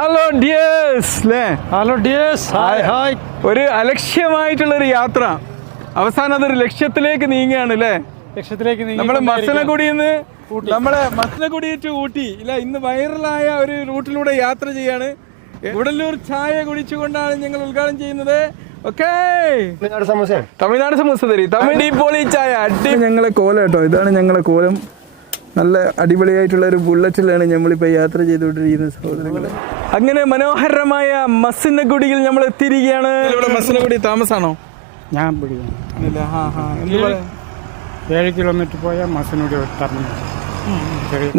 Hello dears അല്ലേ? Hello dears, hi hi. ഒരു അലക്ഷ്യമായിട്ടുള്ളൊരു യാത്ര അവസാനം അതൊരു ലക്ഷ്യത്തിലേക്ക് നീങ്ങുകയാണ് അല്ലേ? ലക്ഷ്യത്തിലേക്ക് നമ്മള് മസനഗുഡിയിൽ നിന്ന് മസനഗുഡി ടു ഊട്ടി ഇല്ല, ഇന്ന് വൈറലായ ഒരു റൂട്ടിലൂടെ യാത്ര ചെയ്യാണ്. ഗുഡല്ലൂർ ചായ കുടിച്ചുകൊണ്ടാണ് ഞങ്ങൾ ഉദ്ഘാടനം ചെയ്യുന്നത്. ഓക്കേ, തമിഴ്നാട് സമൂസ തരി, തമിഴ് പോളി ചായ അടി. ഞങ്ങളെ കോലം കേട്ടോ, ഇതാണ് ഞങ്ങളെ കോലം. നല്ല അടിപൊളിയായിട്ടുള്ള ഒരു ബുള്ളറ്റിലാണ് നമ്മളിപ്പോൾ യാത്ര ചെയ്തുകൊണ്ടിരിക്കുന്നത് സഹോദരങ്ങൾ. അങ്ങനെ മനോഹരമായ മസനഗുഡിയിൽ നമ്മൾ എത്തിയിരിക്കുകയാണ്. ഇവിടെ മസനഗുഡി താമസാണോ? ഞാൻ 7 കിലോമീറ്റർ പോയാൽ മസനഗുഡി എത്തണം.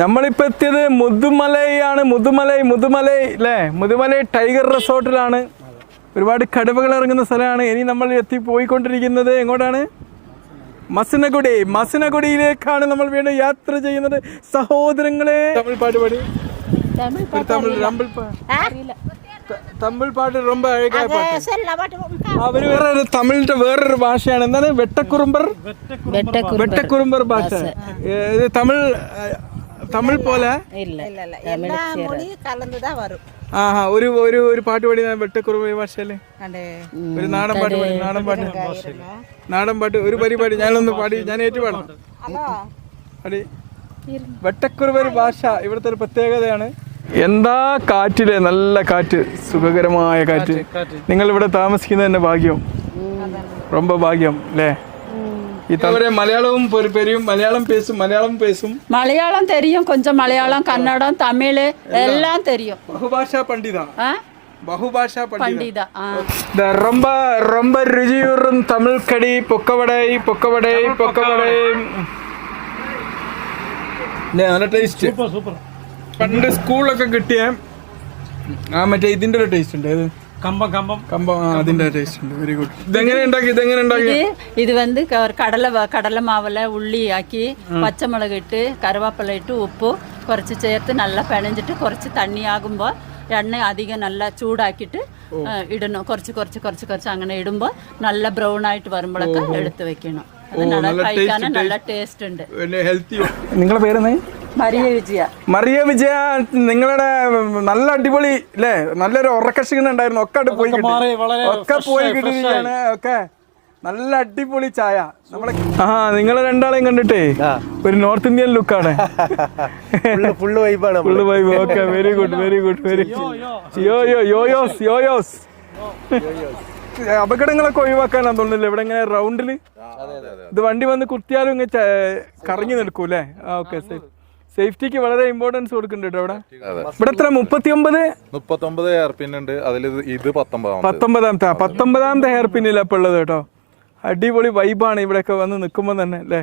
നമ്മളിപ്പോ എത്തിയത് മുതുമലയാണ്. മുതുമലൈ അല്ലേ? മുതുമലൈ ടൈഗർ റിസോർട്ടിലാണ്. ഒരുപാട് കടുവകൾ ഇറങ്ങുന്ന സ്ഥലമാണ്. ഇനി നമ്മൾ എത്തി പോയിക്കൊണ്ടിരിക്കുന്നത് എങ്ങോട്ടാണ്? മസനഗുഡിയിലേക്കാണ് നമ്മൾ വീണ്ടും യാത്ര ചെയ്യുന്നത് സഹോദരങ്ങളെ. തമിഴ് പാട്ട് പാടി, തമിഴ് പാട്ട് ரொம்ப അഴകായ പാട്ട്. അവര് വേറൊരു തമിഴിന്റെ വേറൊരു ഭാഷയാണ്. എന്താണ്? വെട്ടക്കുറുമ്പർ ഭാഷ. ഇത് തമിഴ് പോലെ ഒരു ഒരു പാട്ട് പാടി വെട്ടക്കുറുമ്പ ഭാഷയല്ലേ? ഒരു നാടൻ പാട്ട് പാടി. നാടൻ പാട്ട് ഒരു പരിപാടി ഞാനൊന്ന് പാടി, ഞാൻ ഏറ്റുപാടാം. പാടി. വെട്ടക്കുറുമ്പർ ഭാഷ ഇവിടുത്തെ ഒരു പ്രത്യേകതയാണ്. എന്താ കാറ്റിലെ നല്ല കാറ്റ്, സുഖകരമായ കാറ്റ്. നിങ്ങൾ ഇവിടെ താമസിക്കുന്നത് തന്നെ ഭാഗ്യം, ரொம்ப ഭാഗ്യം അല്ലേ? மலையாளம் பெரியும், மலையாளம் பேசும். மலையாளம் தெரியும், கொஞ்சம் மலையாளம், கன்னடம், தமிழ் எல்லாம் தெரியும். பகுபாஷா பண்டிதா. ரொம்ப ரொம்ப ருசியூறும் தமிழ் கடி, பொக்கவடை. നല്ല ടേസ്റ്റ്, സൂപ്പർ. പണ്ട് സ്കൂളൊക്കെ കിട്ടിയ മറ്റേ ഇതിന്റെ ഒരു ടേസ്റ്റ് ഉണ്ട്. കമ്പം അതിന്റെ ടേസ്റ്റ് ഉണ്ട്. Very good. ഇതെങ്ങനെ ഉണ്ടാക്കി? இது வந்து கடலை மாவுல உள்ளி ஆக்கி പച്ച മുളക് ഇട്ട് കറിവേപ്പില ഇട്ട് ഉപ്പ് കുറച്ച് ചേർത്ത് നല്ല പിണഞ്ഞിട്ട് കുറച്ച് തണ്ണി ആകുമ്പോൾ എണ്ണ അധികം നല്ല ചൂടാക്കിയിട്ട് ഇടണം. കുറച്ച് അങ്ങനെ ഇടുമ്പോൾ നല്ല ബ്രൗൺ ആയിട്ട് വരുമ്പോഴൊക്കെ എടുത്ത് വെക്കണം. കഴിക്കാൻ നല്ല ടേസ്റ്റ് ഉണ്ട്. നിങ്ങളുടെ പേരെന്താ? മറിയ വിജയ. നിങ്ങളുടെ നല്ല അടിപൊളി അല്ലേ? നല്ലൊരു ഉറക്കക്ഷീണം ഉണ്ടായിരുന്നു. ഒക്കെ പോയി കിട്ടിയിരിക്കുകയാണ്. ഒക്കെ നല്ല അടിപൊളി ചായ. നമ്മളെ നിങ്ങളെ രണ്ടാളെയും കണ്ടിട്ടേ ഒരു നോർത്ത് ഇന്ത്യൻ ലുക്കാണ്. Full vibe. Okay, very good. യോയോസ്. അപകടങ്ങളൊക്കെ ഒഴിവാക്കാനാ തോന്നുന്നില്ല ഇവിടെ ഇങ്ങനെ റൗണ്ടില്. ഇത് വണ്ടി വന്ന് കുത്തിയാലും ഇങ്ങനെ കറങ്ങി നിൽക്കൂല്ലേ? ഓക്കെ, സേഫ്റ്റിക്ക് വളരെ ഇമ്പോർട്ടൻസ് കൊടുക്കുന്നുണ്ട് ഇവിടെ. ഇവിടെ എത്ര? 39 ഹെയർ പിൻ ഉണ്ട്. അതിൽ ഇത് 19ാമത്തെ ഹെയർ പിന്നില്ല ഇപ്പൊ ഉള്ളത് കേട്ടോ. അടിപൊളി വൈബാണ് ഇവിടെയൊക്കെ വന്ന് നിൽക്കുമ്പോൾ തന്നെ അല്ലേ?